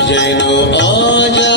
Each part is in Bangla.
যেন অজানায়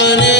money.